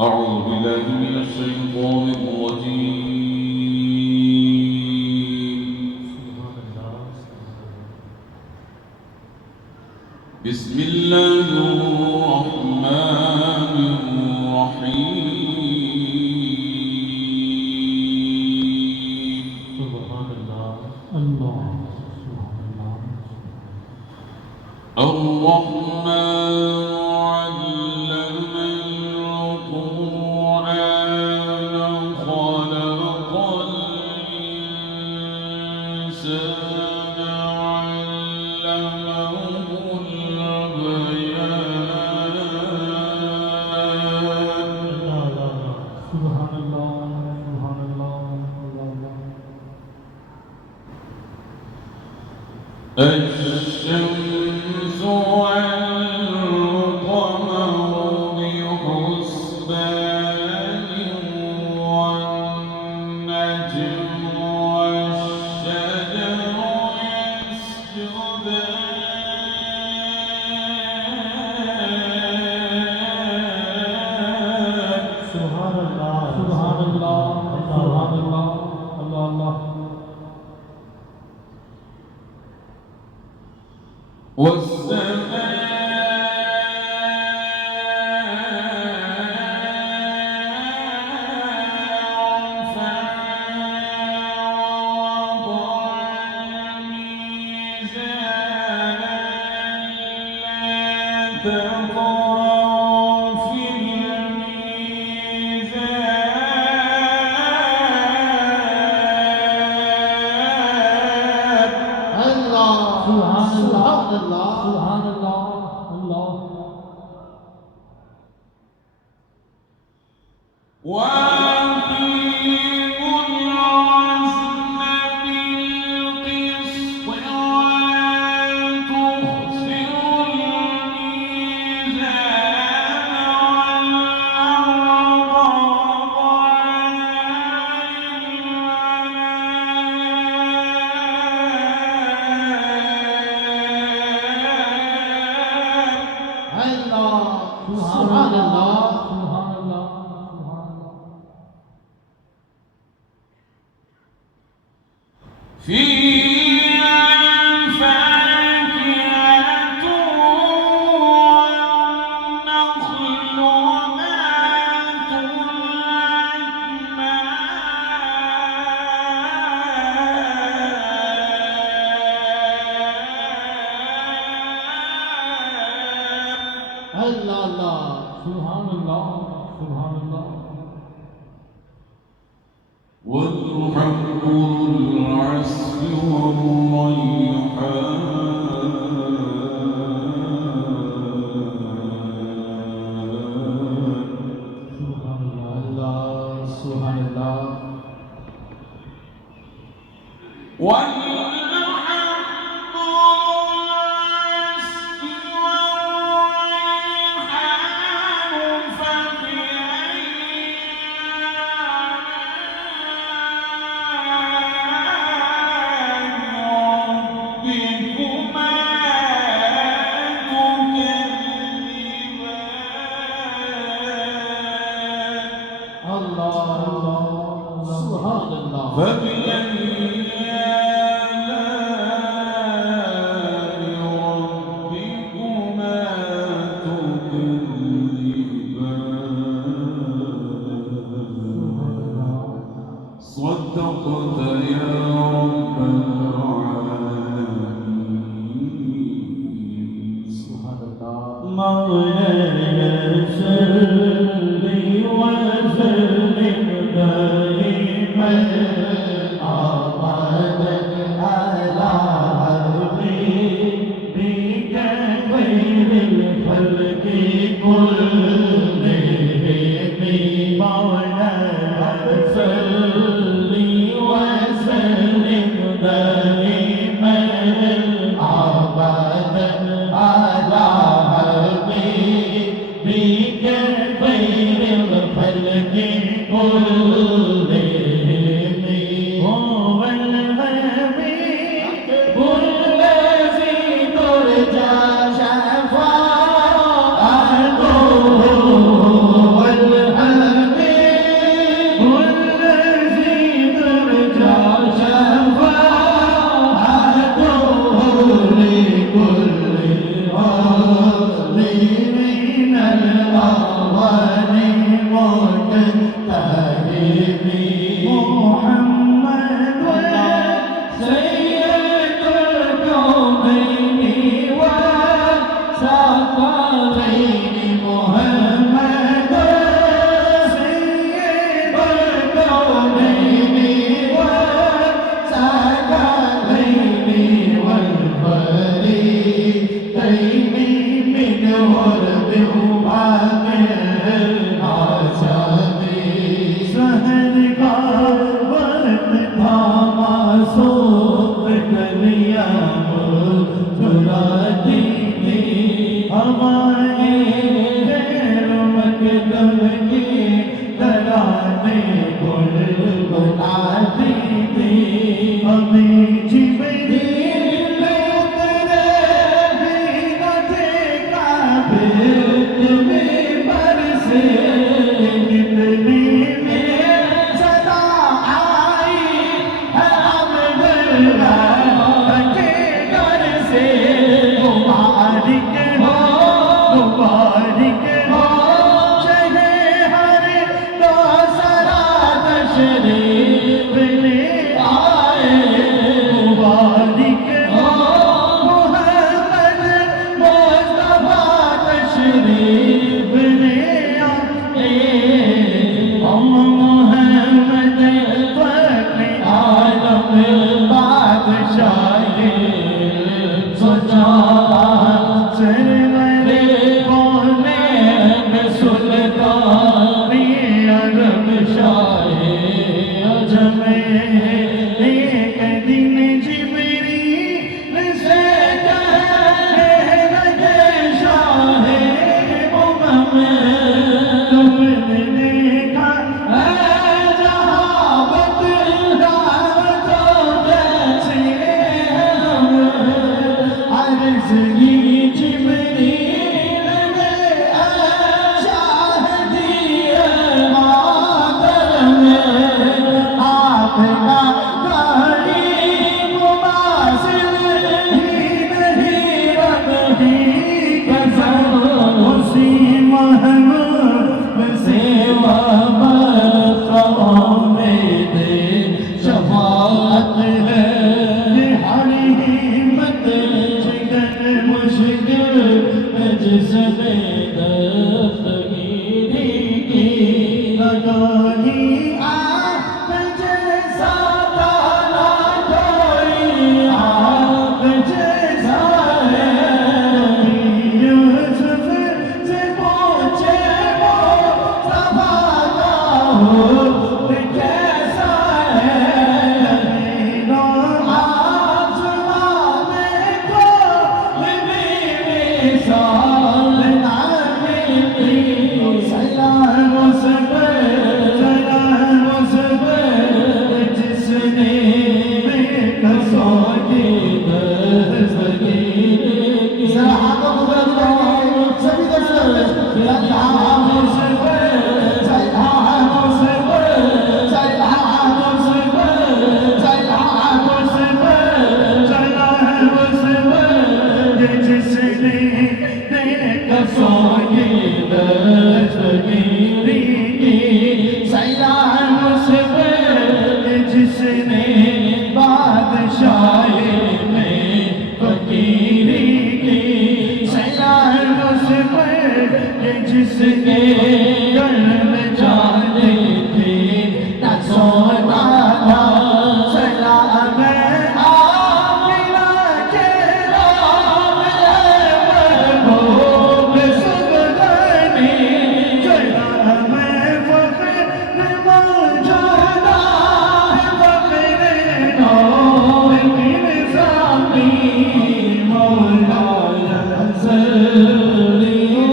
أعوذ بالله من الشيطان الرجيم. بسم الله الرحمن الرحيم. سبحان الله الله سبحان الله الرحمن علم القرآن خلق الإنسان علمه البيان. سبحان الله سبحان الله الشمس والقمر بحسبان والنجم والشجر يسجدان. سبحان الله سبحان الله سبحان الله الله الله والسماء سبحان الله سبحان الله الله وأقيموا الوزن بالقسط ولا تخسروا الميزان سبحان الله سبحان الله سبحان الله فيها فاكهة والنخل ذات الأكمام. سبحان الله سبحان الله والحب ذو العصف والريحان. سبحان الله سبحان الله والحب ذو العصف والريحان فبأي ربكما تكذبان. الله سبحان الله فبأي آلاء ربكما تكذبان. صدقت يا رب العالمين. سبحان الله مولاي صل وسلم دائما أبدا على حبيبك خير الخلق كلهم. مولاي صل وسلم की तराने गुनगुनाती थी हमें जिब्रील उतरे भी न थे काबिल में बरसे कितने में सदा आई है अब्दुल्लाह के घर से मुबारक हो मुबारक हो शहे हर रोज़रा तशरीफ ले आए मुबारक हो मुहम्मद मुस्तफा तशरीफ ले आए मोहम्मद फख्र आलम बादशाह सोचा सरवरे कौनैन सुल्तानी अरब शाहे अजम एक दिन जिब्रील से कहने लगे शाहे मोहम्मद तुमने देखा है जहाँ बतलावतो जैसे हम अर्ज़ की जिब्रील ने शाह दिए मातरम आपका करीम मुबासिर ही नहीं रखी कसम उसी महबूब से वाबफ़ाओं में दे शफ़ाअत है हर हिम्मत शिकन मुश्किल जिसमें दस्तगीरी की लगाही आप जैसा ताला कोई आप जैसा है यूसुफ से पूछे वो सवाला हो कैसा है आसमाने को मिसाल ना मिली सलाम उस पर जिसने बेकसों की दस्तगीरी की जरा हाथों को बुलंद करो सभी दर्शक सलाम उस पर सलाम उस पर सलाम उस पर सलाम उस पर सलाम उस पर जिसने बेकसों की दस्तगीरी की सलाम उस पर जिसने बादशाही में फकीरी की सलाम उस पर जिसके घर में जाने थे न सोना था सलाम आमिना के नाम महबूब सुगंधी सलाम फख्र मौजूदा है फख्र नौर की सामी मौला सल्ली व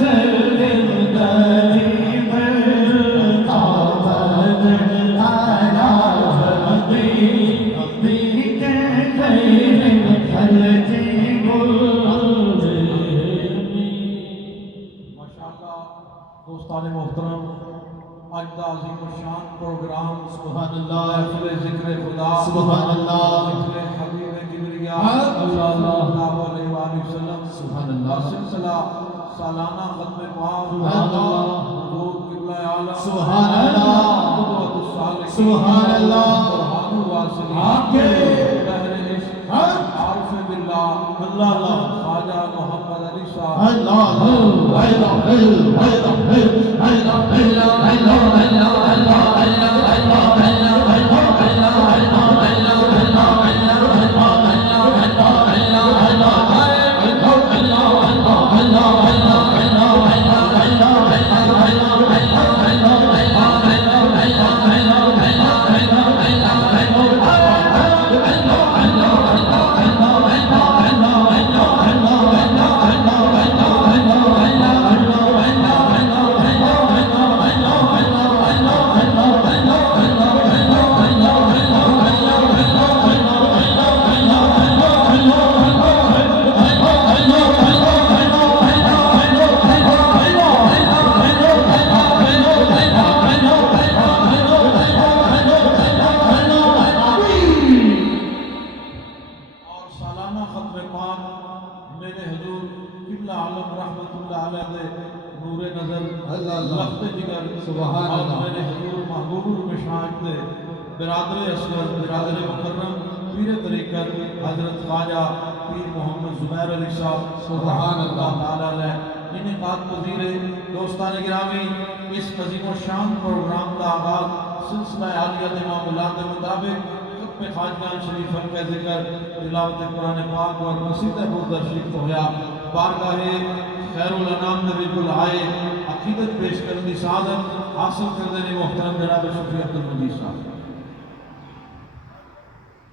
सल्लिम दाइमन अबदन अला हबीबक खैर खल्क़ि माशाअल्लाह दोस्तान मोहतरम आज का अज़ीम शान प्रोग्राम सुबहानअल्लाह महफ़िल ज़िक्र खुदा सुबहानअल्लाह ज़िक्र हबीब जिब्रिया सल्लल्लाहु अलैहि वसल्लम सुबहानअल्लाह सिलसिला सालाना खत्म मुआज़ सुबहानअल्लाह हुज़ूर क़िबला आलम सुबहानअल्लाह क़ुदवतुस सालिकीन सुबहानअल्लाह बुरहानुल वासिलीन आके बहर इश्क़ आरिफ़ बिल्लाह अल्लाह ख्वाजा मोहम्मद अली साहब अल्लाह अल्लाह। लफ्ज़ जिगर सुभान और अल्लाह। मेरे हजूर महबूब मिशाज दे बिरादर असगर बिरादर मुकर्रम पीर तरीक़त हज़रत ख्वाजा पीर मोहम्मद ज़ुबैर अली साहब सुभान अल्लाह। ताला अलैह इनेकात पज़ीर दोस्तान गिरामी इस अज़ीम व शान प्रोग्राम का आगाज़ सिलसिला आलिया मामूलात के मुताबिक खुतबे ख़ाजगान शरीफन का ज़िक्र तिलावत कुरान पाक और मसीद बुज़र शरीफ होया बारगाहे खैरुल अनाम नबीकुल आए अकीदत पेश करने की सादत हासिल कर देने मोहतरम जनाब शफी अब्दुल मजीद साहब।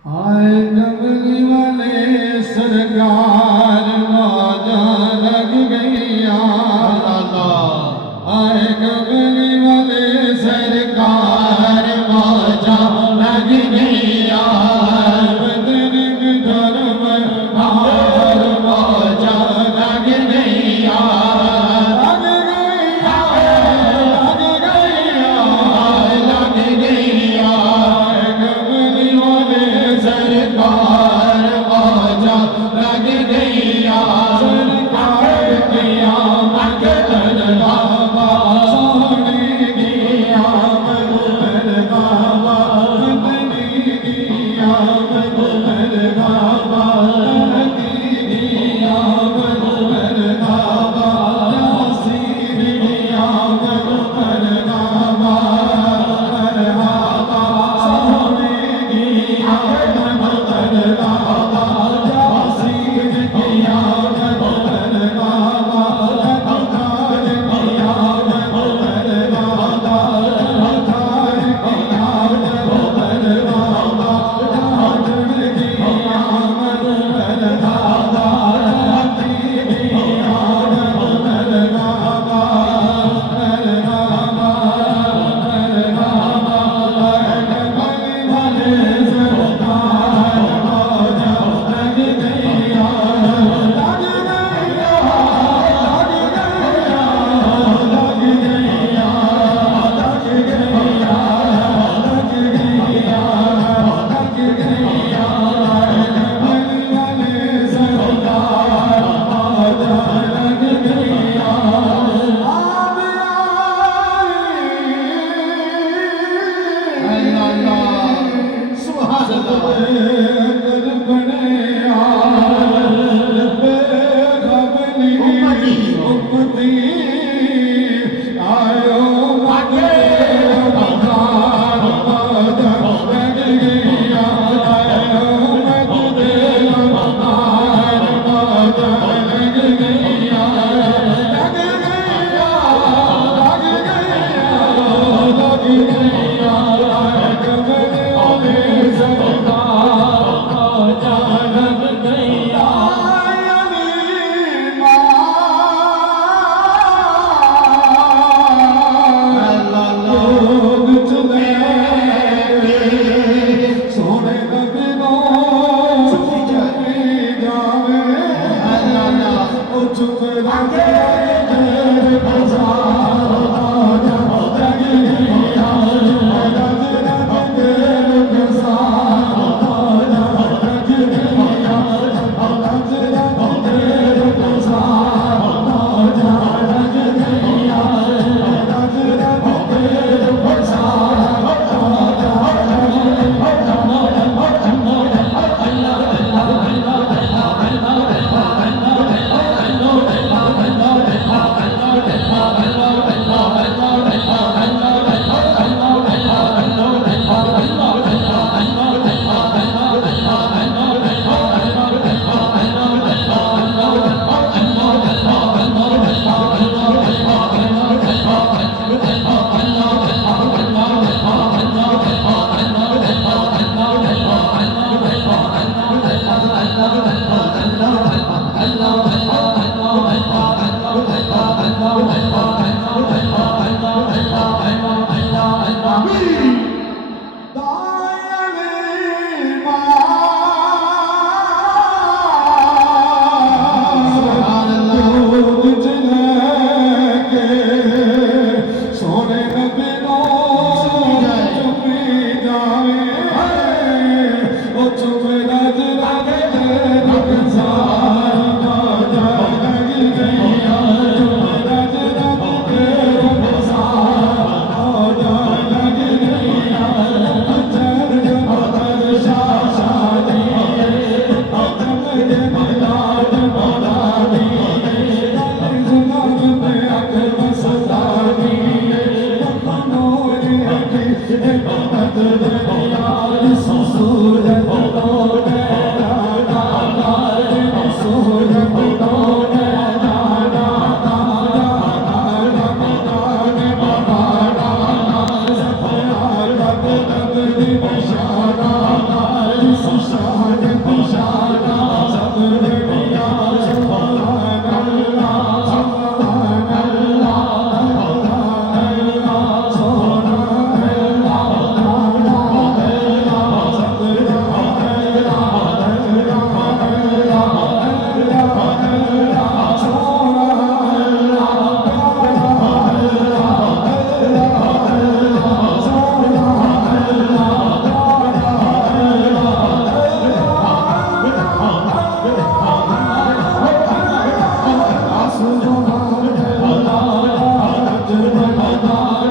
आए कमली वाले सरकार मौजा लग गईया आए कमली वाले सरकार मौजा लग गईया बदन धर्म हार मौजा लग गईया लग गईया लग गईया लग गईया कमली वाले सरकार मौजा लग गईया सरकार किया मकतल बाबा सोने सरकार